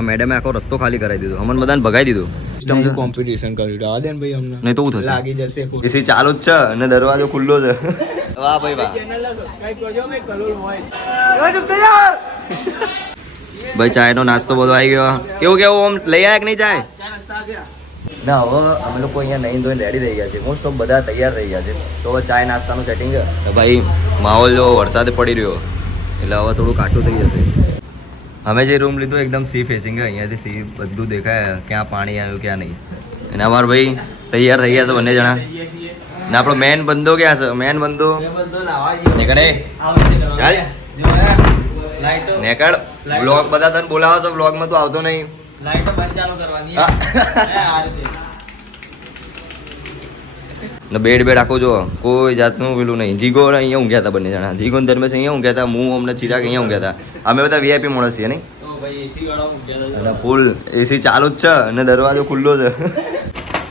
આ મેડમે આખો રસ્તો ખાલી કરાવી દીધો, અમને બધાને ભગાઈ દીધું. સિસ્ટમ કોમ્પિટિશન કર્યું આ દેન ભાઈ અમને નહીં તો શું થશે? લાગી જશે એસી ચાલુ જ છે અને દરવાજો ખુલ્લો છે. વાહ ભાઈ વાહ. ભાઈ ચાયનો નાસ્તો બધો આવી ગયો. કેવું કેવું આમ લઈ આવ્યા કે નહીં ચાય? ના હવે અમે લોકો અહીંયા નહીં ધોઈને રેડી થઈ ગયા છે. મોસ્ટ ઓફ બધા તૈયાર થઈ ગયા છે. તો હવે ચાય નાસ્તાનું સેટિંગ છે. ભાઈ માહોલ જો વરસાદ પડી રહ્યો એટલે હવે થોડું કાઠું થઈ જશે. અમે જે રૂમ લીધો એકદમ સી ફેસિંગ છે. અહીંયાથી સી બધું દેખાય, ક્યાં પાણી આવ્યું ક્યાં નહીં. અને અમારા ભાઈ તૈયાર થઈ ગયા છે બંને જણા. ને આપણો મેન બંદો ક્યાં છે? મેન બંદો નીકળે ચાલ નેકળ. વ્લોગ બધા તને બોલાવો છો, વ્લોગમાં તું આવતો નહીં. લાઈટો બંધ ચાલુ કરવાની ને બેડ આખું જો કોઈ જાતનું પેલું નહીં. જીગો અહીંયા ઊંઘ્યા હતા બંને જણા. જીગો ને ધર્મેશ અહીંયા ઊંઘ્યા હતા. હું અમને ચિરાગ અહીંયા ઊંઘ્યા હતા. અમે બધા વીઆઈપી માણસ છીએ નહીં. અને ફૂલ એસી ચાલુ જ છે અને દરવાજો ખુલ્લો છે.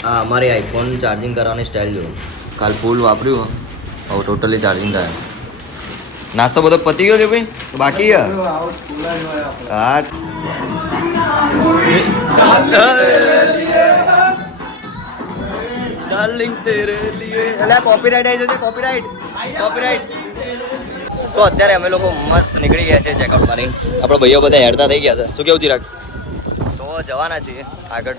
હા અમારી આઈફોન ચાર્જિંગ કરવાની સ્ટાઇલ જો. કાલ ફૂલ વાપર્યું, હવે ટોટલી ચાર્જિંગ થાય. નાસ્તો બધો પતી ગયો છે ભાઈ? બાકી હા ડાર્લિંગ તેરે લીએ. અલા કોપીરાઈટ આવી જશે, કોપીરાઈટ. તો અત્યારે અમે લોકો મસ્ત નીકળી ગયા છે ચેકઆઉટ મારી. આપણા ભાઈઓ બધા હેડતા થઈ ગયા છે. શું કેવું ચિરાગ? તો જવાના છીએ આગળ,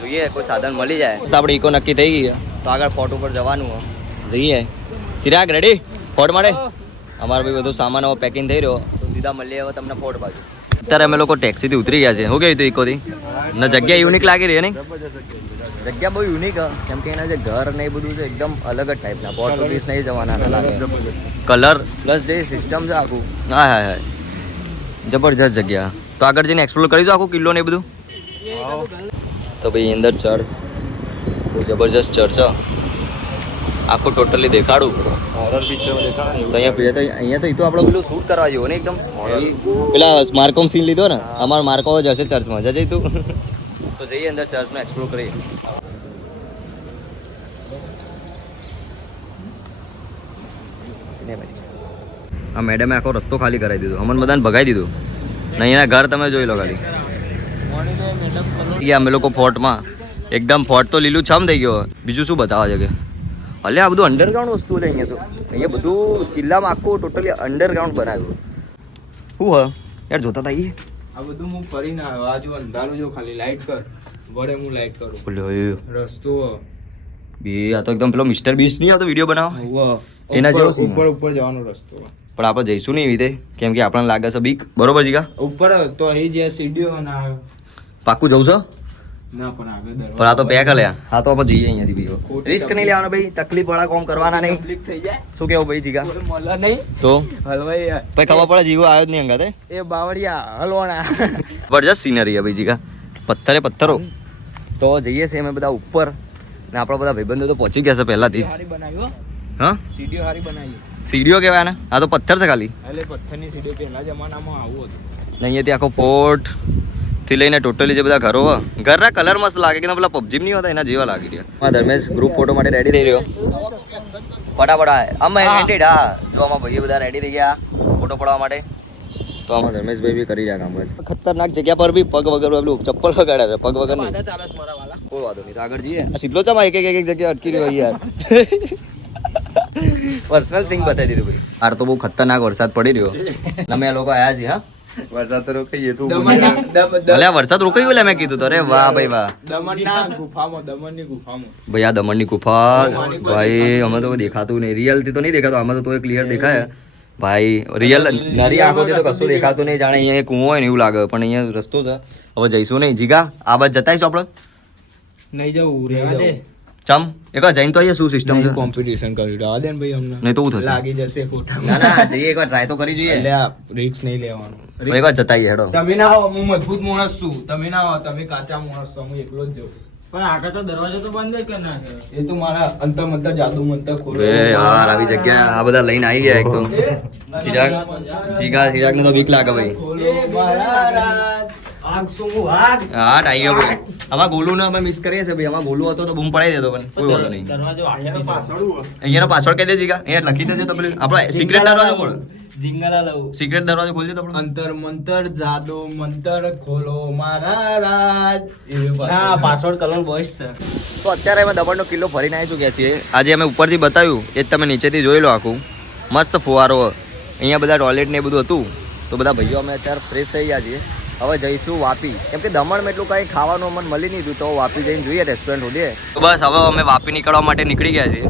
જોઈએ કોઈ સાધન મળી જાય. આપણે ઇકો નક્કી થઈ ગઈ તો આગળ ફોર્ટ ઉપર જવાનું જઈએ. ચિરાગ રેડી ફોર્ટ માટે? અમારો ભાઈ બધું સામાન હવે પેકિંગ થઈ રહ્યો તો સીધા મળીએ હવે તમને ફોર્ટ બાજુ. અત્યારે અમે લોકો ટેક્સીથી ઉતરી ગયા છે. શું કહ્યું હતું ઇકોથી? ને જગ્યા યુનિક લાગી રહી નહીં? જગ્યા બહુ યુનિક કેમ કે એના જે ઘર ને એ બધું છે એકદમ અલગ જ ટાઈપના. પોર્ટુગીઝ નહીં જવાના લાગે. કલર પ્લસ જે સિસ્ટમ છે આખું, હા હા હા જબરજસ્ત જગ્યા. તો આગળ જઈને એક્સપ્લોર કરીશું આખું કિલ્લો ને એ બધું. તો ભાઈ અંદર ચર્ચ, બહુ જબરજસ્ત ચર્ચ આખું ટોટલી દેખાડું. હોરર પિક્ચર દેખાડે તો અહીંયા તો એ તો આપણે પેલું શૂટ કરવા જેવું ને એકદમ. પેલા માર્કોમ સીન લીધો ને, અમારો માર્કો જ હશે ચર્ચમાં. જજે તું. તો જઈએ અંદર ચર્ચનો એક્સપ્લોર કરીએ. આ મેડમે આખો રસ્તો ખાલી કરાવી દીધો, અમને બધાને ભગાઈ દીધું. ને અહીંયાના ઘર તમે જોઈ લો ખાલી. અમે લોકો ફોર્ટમાં એકદમ ફોર્ટ તો લીલું છમ થઈ ગયો. બીજું શું બતાવવા છે કે અલે આ બધું અંડરગ્રાઉન્ડ વસ્તુ છે અહીંયા. તો અહીંયા બધું કિલ્લામાં આખું ટોટલી અંડરગ્રાઉન્ડ બનાવ્યું. શું હ યાર જોતા હતા એ આ બધું હું કરીને આવ્યો. આ જો અંધારું જો ખાલી લાઈટ કર વડે હું લાઈટ કરું. રસ્તો બે આ તો એકદમ પેલો મિસ્ટર બીસ્ટ નહીં આવતો વિડીયો બનાવો એના જેવો ઉપર જવાનો રસ્તો. પણ આપણે જઈશું નહીં એવી રીતે કેમ કે આપણને લાગે છે બીક. બરોબર જીગા? ઉપર તો અહીં જે સીડીઓ ના પાક્કું જવું છે ના પણ આગળ પણ આ તો પેક લ્યા. હા તો આપણે જઈએ અહીંયાથી બીજો. રિસ્ક નહીં લેવાનો ભાઈ, તકલીફ વાળા કામ કરવાના નહીં. થઈ જાય શું કેવું ભાઈ જીગા? મળે નહીં તો હલવાઈ ભાઈ ખબર પડે જીગો આવ્યો જ નહીં અંગાતે. એ બાવળિયા હલવાના. જબરજસ્ત સિનરી ભાઈ જીગા. પથ્થરો. તો જઈએ છીએ અમે બધા ઉપર ને આપણા બધા ભાઈબંધો તો પહોંચી ગયા છે પહેલાથી. હા સીડીઓ સારી બનાવી. સીડીઓ કહેવાય ને? આ તો પથ્થર છે ખાલી. એટલે પથ્થરની સીડીઓ પહેલા જમાનામાં આવું હતું. ને અહીંયાથી આખો ફોર્ટ થી લઈને ટોટલી જે બધા ઘરો ઘરના કલર મસ્ત લાગે કે પેલા પબજી નહીં હોતા એના જેવા લાગી રહ્યા. ધર્મેશ ગ્રુપ ફોટો માટે રેડી થઈ રહ્યો. ફટાફટ અમે એન્ટેડ. હા જો આમાં ભાઈ બધા રેડી થઈ ગયા ફોટો પડવા માટે. તો આમાં ધર્મેશભાઈ બી કરી રહ્યા કામ. ખતરનાક જગ્યા પર બી પગ વગર પેલું ચપ્પલ વગાડ્યા છે. પગ વગર નહીં કોઈ વાંધો નહીં. આગળ જઈએ. સીધો ચા એક જગ્યા અટકી રહ્યો યાર. પર્સનલ થિંગ બતાવી દીધું ભાઈ. આર તો બહુ ખતરનાક વરસાદ પડી રહ્યો. અમે લોકો આયા છીએ. હા વરસાદ તો રોકાઈએ તું. ભલે વરસાદ રોકાઈ ગયો મેં કીધું તો. અરે વાહ ભાઈ વાહ. દમણની ગુફામાં ભાઈ આ દમણની ગુફા ભાઈ અમે તો દેખાતું નહીં. રિયલથી તો નહીં દેખાતું. આમાં તો ક્લિયર દેખાય ભાઈ. રિયલ નરી આંખોથી તો કશું દેખાતું નહીં. જાણે અહીંયા કૂવો હોય ને એવું લાગે પણ અહીંયા રસ્તો છે. હવે જઈશું નહીં જીગા. આ બાદ જતાઈશું આપણે નહીં જવું રહેવા દે. ચમ એકવાર જઈને તો અહીંયા શું સિસ્ટમ છે? કોમ્પિટિશન કર્યું રહેવા દે ને ભાઈ અમને. નહીં તો શું થશે? લાગી જશે ખોટા. ના જઈએ એકવાર ટ્રાય તો કરી જોઈએ. એટલે આ રિસ્ક નહીં લેવાનું. એકવાર જતાઈએ હેડો. તમે ના આવો હું મજબૂત માણસ છું. તમે ના આવો તમે કાચા માણસ છો. હું એકલો જ જાઉં. પણ આગળ તો દરવાજો તો બંધ કે ના? એ તો મારા અંતર મંતર જાદુ મંતર ખોલો. બે યાર આવી જગ્યા આ બધા લઈને આવી ગયા એકદમ. ચિરાગ ને તો બીક લાગે ભાઈ. હા ટાઈ ગયો ભાઈ. આમાં ગોલું ને અમે મિસ કરીએ છીએ ભાઈ. આમાં ગોલું હતો તો બૂમ પડાવી દેતો પણ કોઈ વાંધો નહીં. અહીંયાનો પાસવર્ડ કહી દે જીગા. અહીંયા લખી દેજે તો પેલું આપણે સિક્રેટ દરવાજો બોલ. જિંગલ લઉં સિક્રેટ દરવાજો ખોલજો તો આપણો. અંતર મંતર જાદુ મંતર ખોલો મારા રાજ ના પાસવર્ડ કલર બોયસ છે. તો અત્યારે અમે દમણનો કિલ્લો ફરીને આવી ચૂક્યા છીએ. આજે અમે ઉપરથી બતાવ્યું એ જ તમે નીચેથી જોઈ લો આખું. મસ્ત ફુવારો, અહીંયા બધા ટોયલેટ ને એ બધું હતું. તો બધા ભાઈઓ અમે અત્યારે ફ્રેશ થઈ ગયા છીએ. હવે જઈશું વાપી, કેમ કે દમણમાં એટલું કંઈ ખાવાનું અમને મળી નહીં હતું, તો વાપી જઈને જોઈએ રેસ્ટોરન્ટ હોઈએ. તો બસ હવે અમે વાપી નીકળવા માટે નીકળી ગયા છીએ.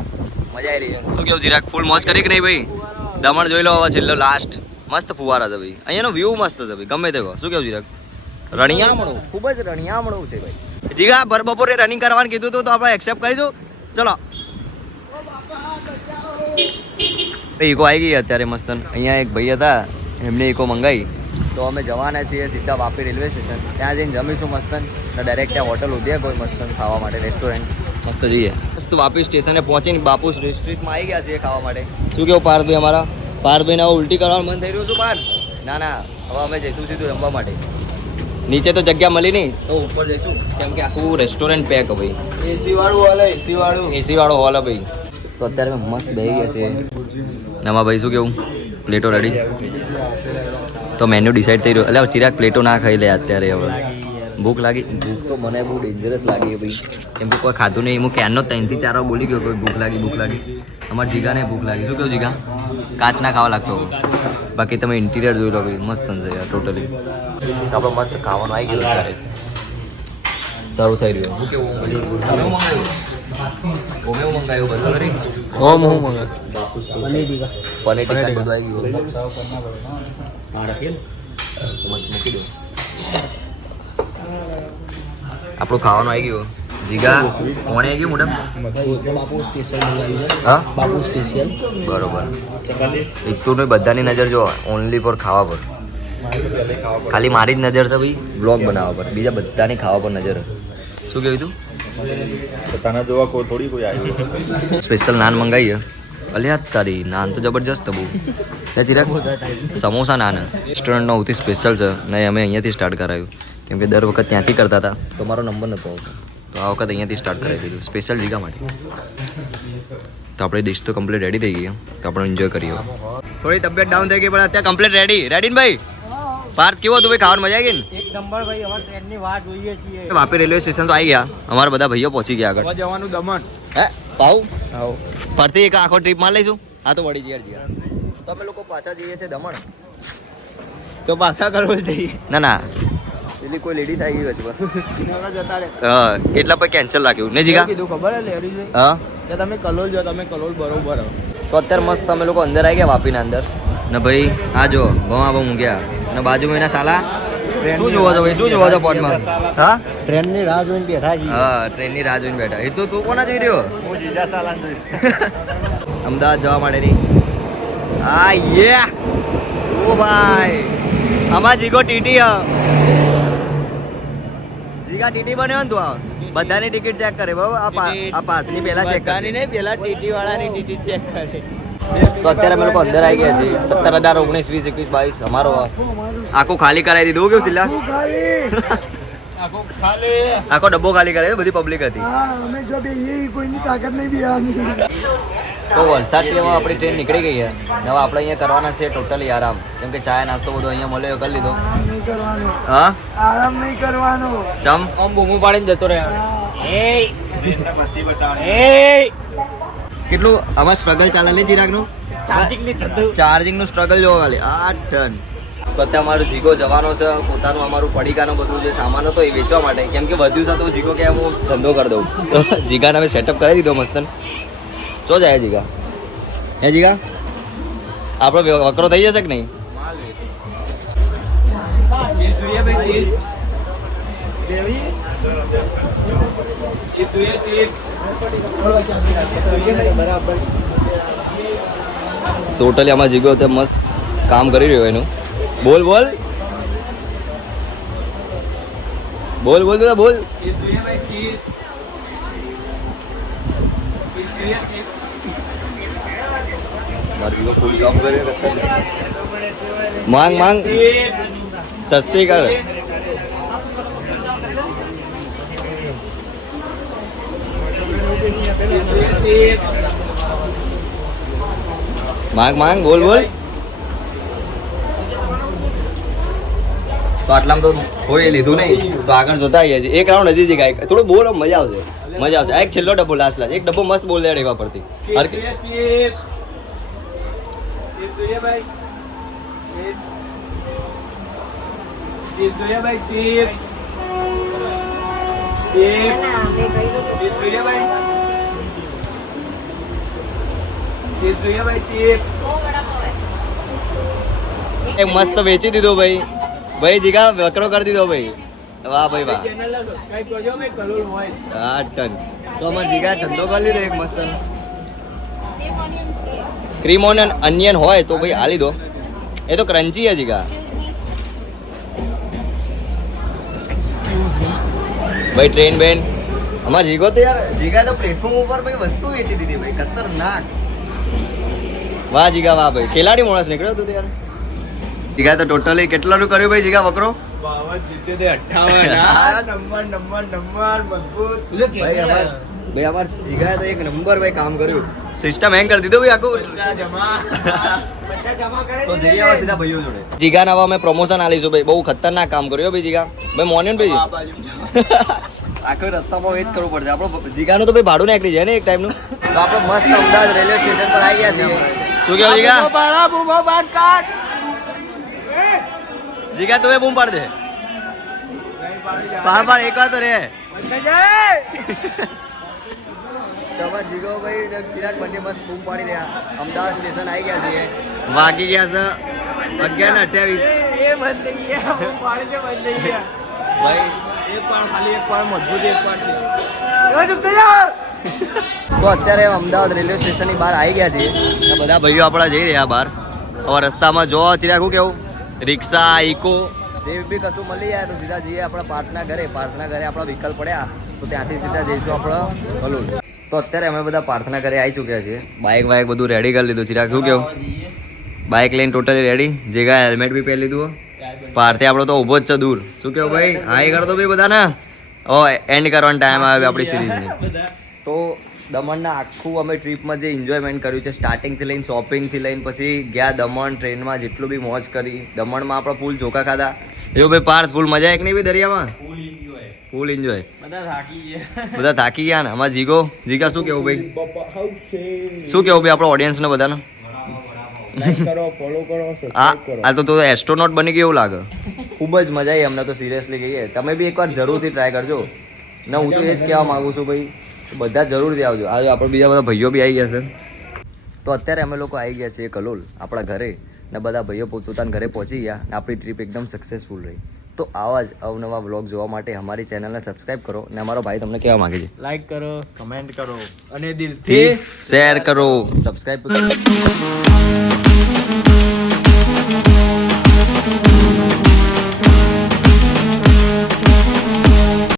મજા આવી રહી છે. શું કેવું જીરાક, ફૂલ મોજ કરી કે નહીં ભાઈ? દમણ જોઈ લો હવે છેલ્લો લાસ્ટ. મસ્ત ફુવારા છે ભાઈ, અહીંયાનો વ્યૂ મસ્ત છે ભાઈ, ગમે તે કહો. શું કેવું જીરાક? રણિયામણું, ખૂબ જ રણિયામણું છે ભાઈ. જીગા ભર બપોરે રનિંગ કરવાનું કીધું હતું તો આપણે એક્સેપ્ટ કરીશું. ચલો ઇકો આવી ગઈ અત્યારે મસ્ત. અહીંયા એક ભાઈ હતા, એમને ઇકો મંગાવી. તો અમે જવાના છીએ સીધા વાપી રેલવે સ્ટેશન. ત્યાં જઈને જમીશું મસ્તન. ડાયરેક્ટ ત્યાં હોટલ ઉધે કોઈ મસ્તન ખાવા માટે, રેસ્ટોરન્ટ મસ્ત જઈએ. મસ્ત વાપી સ્ટેશને પહોંચીને બાપુ સ્ટ્રીટમાં આવી ગયા છીએ ખાવા માટે. શું કેવું પાર્થભાઈ? અમારા પાર્થભાઈને હવે ઉલટી કરવાનું મન થઈ રહ્યું છું પાર્થ? ના ના, હવે અમે જઈશું સીધું જમવા માટે. નીચે તો જગ્યા મળી નહીં તો ઉપર જઈશું, કેમ કે આખું રેસ્ટોરન્ટ પેક ભાઈ. એસી વાળું હોલ, એસી વાળો હોલ ભાઈ. તો અત્યારે અમે મસ્ત બેસી ગયા છીએ. નમા ભાઈ શું કેવું? પ્લેટો રેડી? તો મેન્યુ ડિસાઈડ થઈ રહ્યો. એટલે ચિરાગ પ્લેટો ના ખાઈ લે અત્યારે. હવે ભૂખ લાગી. ભૂખ તો મને બહુ ડેન્જરસ લાગી ભાઈ, કેમ કે કોઈ ખાધું નહીં. હું ક્યારનો 3 થી 4 વાર બોલી ગયો કોઈ ભૂખ લાગી ભૂખ લાગી. અમારા જીગાને ભૂખ લાગી. શું કેવું જીગા? કાચ ના ખાવા લાગતો. બાકી તમે ઇન્ટિરિયર જોઈ લો ભાઈ, મસ્ત છે યાર ટોટલી. તો આપણે મસ્ત ખાવાનું આવી ગયું અત્યારે, સારું થઈ રહ્યું. શું કેવું? તમે હું મંગાવ્યું? ઓમે હું મંગાવ્યું બધું કરી? ઓમ હું મંગા પનીર ટીકા બધું આવી ગયું. મસ્ત મૂકી દો. આપણું ખાવાનું આવી ગયું. જીગા કોણે આવી ગયું મોઢમ? બાપુ સ્પેશિયલ મંગાવ્યું છે. હા બાપુ સ્પેશિયલ. બરોબર. એકલું નહીં, બધાની નજર જો ઓનલી ફોર ખાવા પર. ખાલી મારી જ નજર છે ભાઈ બ્લોગ બનાવવા પર, બીજા બધાની ખાવા પર નજર. શું કહ્યું તું? પોતાના જોવા કોઈ થોડી કોઈ આવી. સ્પેશિયલ નાન મંગાવીએ. અલ્યા તારી નાન તો જબરજસ્ત બહુ. ચિરાગ સમોસા નાન રેસ્ટોરન્ટનો સૌથી સ્પેશિયલ છે ને. અમે અહીંયાથી સ્ટાર્ટ કરાવ્યું, કેમ કે દર વખત ત્યાંથી કરતા હતા તો મારો નંબર નહોતો આવતો. તો આ વખત અહીંયાથી સ્ટાર્ટ કરાવી દીધું સ્પેશિયલ જીગા માટે. તો આપણી ડિશ તો કમ્પ્લીટ રેડી થઈ ગઈ. તો આપણે એન્જોય કરીએ. થોડી તબિયત ડાઉન થઈ ગઈ પણ અત્યારે કમ્પ્લીટ રેડી. રેડી ને ભાઈ? પાર્થ કેવો હતું ભાઈ? ખાવાનું મજા આવી ગઈ ને? એક નંબર ભાઈ, હવે ટ્રેનની વાટ જોઈએ છીએ. વાપી રેલવે સ્ટેશન તો આવી ગયા. અમારા બધા ભાઈઓ પહોંચી ગયા આગળ. જવાનું દમણ. હે પાઉ આવો ફરતી એક આખો ટ્રીપ માર લઈશું. હા તો વળી જઈએ જીગા. તો અમે લોકો પાછા જઈએ છીએ દમણ. તો પાછા કરવા જઈએ. ના ના, પેલી કોઈ લેડીઝ આવી ગઈ છે જતા રે. હા એટલા પર કેન્સલ રાખ્યું ને જીગા? કીધું ખબર હે લેડીઝ હા. કે તમે કલોલ જો, તમે કલોલ બરોબર હો. તો અત્યારે મસ્ત અમે લોકો અંદર આવી ગયા વાપીના અંદર. ને ભાઈ આ જો ભવા બહુ મૂક્યા ને બાજુમાં એના સાલા. શું જોવો છો ભાઈ? શું જોવો છો ફોનમાં? હા ટ્રેનની રાહ જોઈને બેઠા છીએ. હા ટ્રેનની રાહ જોઈને બેઠા. એ તો તું કોના જોઈ રહ્યો? હું જીજા સાલાન જોઈ. અમદાવાદ જવા માટેની. આ યે ઓ ભાઈ, આમાં જીગો ટીટી હ. જીગા ટીટી બન્યો ને તું? આ બધાની ટિકિટ ચેક કરે બરોબર. આ પાર્થની પહેલા ચેક કરે. નહીં, પેલા ટીટી વાળાની ટીટી ચેક કરે. તો અત્યારે અમે લોકો અંદર આવી ગયા છીએ. 17, 18, 19, 20, 21, 22 અમારો આખું ખાલી કરાવી દીધું. કેવું સિલ્લા? આખો ડબ્બો ખાલી કરાવી, બધી પબ્લિક હતી. અમે જો કોઈની તાકાત નહીં બેવાની. તો વલસાડથી હવે આપણી ટ્રેન નીકળી ગઈ છે. હવે આપણે અહીંયા કરવાના છે ટોટલી આરામ, કેમ કે ચા નાસ્તો બધો અહીંયા મળ્યો કરી લીધો. નહીં કરવાનું, હા આરામ નહીં કરવાનું. ચમ આમ બૂમો પાડીને જતો રહે. કેટલું આમાં સ્ટ્રગલ ચાલે ને ચિરાગનું? ચાર્જિંગ નું સ્ટ્રગલ જોવા ખાલી 8 ટન. તો અત્યારે અમારો જીગો જવાનો છે પોતાનું અમારું પડીકાનું બધું જે સામાન હતો એ વેચવા માટે, કેમ કે વધ્યું છે તો જીગો કે હું ધંધો કરી દઉં. તો જીગાને હવે સેટઅપ કરી દીધો મસ્તન. ચો જાય જીગા? હે જીગા આપણો વકરો થઈ જશે કે નહીં? ટોટલી આમાં જીગો તે મસ્ત કામ કરી રહ્યો એનું. બોલ બોલ બોલ બોલ તું બોલ. માંગ માંગ સસ્તી કર. માંગ માંગ બોલ બોલ. તો આટલામાં તો હોય લીધું નહીં તો આગળ જોતા આવીએ છીએ. એક રાઉન્ડ હજી ગાય થોડું બોલો મજા આવશે. આ એક છેલ્લો ડબ્બો લાસ્ટ એક ડબ્બો મસ્ત બોલ દે એવા પરથી હર કે એક મસ્ત વેચી દીધો ભાઈ જીગા વકરો કરી દીધો ભાઈ. વાહ ભાઈ વાહ. હા ટન તો અમારે જીગા ધંધો કરી લીધો એક મસ્ત ક્રીમ અનિયન હોય તો ભાઈ આ લીધો. એ તો ક્રન્ચી છે જીગા. ભાઈ ટ્રેન બેન અમાર જીગો તો યાર જીગા તો પ્લેટફોર્મ ઉપર ભાઈ વસ્તુ વેચી દીધી ભાઈ ખતરનાક. વાહ જીગા વાહ ભાઈ ખેલાડી માણસ નીકળ્યો તું તો યાર. જીગા તો ટોટલી કેટલાનું કર્યું ભાઈ જીગા વકરો? 52, 58 ભાઈ અમાર જીગાએ તો એક નંબર ભાઈ કામ કર્યું. સિસ્ટમ હેંગ કરી દીધો ભાઈ આખું. તો જઈએ હવે સીધા ભાઈઓ જોડે. જીગા ના અમે પ્રમોશન આલીશું ભાઈ. બહુ ખતરનાક કામ કર્યું ભાઈ જીગા. ભાઈ મોનિયન ભાઈ આખો રસ્તામાં વેચ કરવું પડશે. આપણો જીગાનું તો ભાઈ ભાડું નીકળી જાય ને એક ટાઈમનું. તો આપણે મસ્ત અમદાવાદ રેલવે સ્ટેશન પર આવી ગયા છીએ. શું કેવું જીગા? જીગા તું બૂમ પાડ દે. પાડ એક વાર તો રે. તમાર જીગો ભાઈ ચિરાગ બંને મસ્ત બૂમ પાડી રહ્યા. અમદાવાદ સ્ટેશન આવી ગયા છીએ. વાગી ગયા છે 11:28. ભાઈ તો અત્યારે અમદાવાદ રેલવે સ્ટેશનની બહાર આવી ગયા છીએ. બધા ભાઈઓ આપણા જઈ રહ્યા બહાર. હવે રસ્તામાં જો ચિરાગ શું કેવું રિક્ષા ઇકો જે બી કશું મળી જાય તો સીધા જઈએ આપણા પાર્થના ઘરે આપણા વ્હીકલ પડ્યા તો ત્યાંથી સીધા જઈશું આપણે કલોલ. તો અત્યારે અમે બધા પાર્થના ઘરે આવી ચૂક્યા છીએ. બાઇક બધું રેડી કરી લીધું. ચિરાગ શું કેવું? બાઇક લઈને ટોટલી રેડી. જેગા હેલ્મેટ બી પહેરી લીધું. પાર્થે આપણો તો ઊભો જ છે દૂર. શું કેવું ભાઈ? હાઈ કર દો ભાઈ બધાને. ઓ એન્ડ કરવાનો ટાઈમ આવે આપણી સિરીઝની. તો દમણના આખું અમે ટ્રીપમાં જે એન્જોયમેન્ટ કર્યું છે સ્ટાર્ટિંગથી લઈને શોપિંગથી લઈને પછી ગયા દમણ ટ્રેનમાં જેટલું બી મોજ કરી. દમણમાં આપણે ફૂલ ચોખા ખાધા. એવું ભાઈ પાર્થ ફૂલ મજા એક નહીં ભાઈ દરિયામાં? Full enjoy. બધા થાકી ગયા ને. અમારા જીગા શું કેવું ભાઈ? શું કેવું ભાઈ આપણો ઓડિયન્સને બધાને? આ તો એસ્ટ્રોનોટ બની ગયો એવું લાગે. ખૂબ જ મજા આવી અમને તો સિરિયસલી કહીએ. તમે બી એકવાર જરૂરથી ટ્રાય કરજો ને. હું તો એ જ કહેવા માગું છું ભાઈ બધા જરૂરથી આવજો. આજે આપણે બીજા બધા ભાઈઓ બી આવી ગયા છે. તો અત્યારે અમે લોકો આવી ગયા છીએ કલોલ આપણા ઘરે ને બધા ભાઈઓ પોતપોતાના ઘરે પહોંચી ગયા ને આપણી ટ્રીપ એકદમ સક્સેસફુલ રહી. તો આવા જ અવનવા વ્લોગ જોવા માટે અમારી ચેનલને સબસ્ક્રાઇબ કરો ને અમારો ભાઈ તમને કહેવા માંગે છે લાઈક કરો, કમેન્ટ કરો અને દિલથી શેર કરો. સબસ્ક્રાઇબ કરો.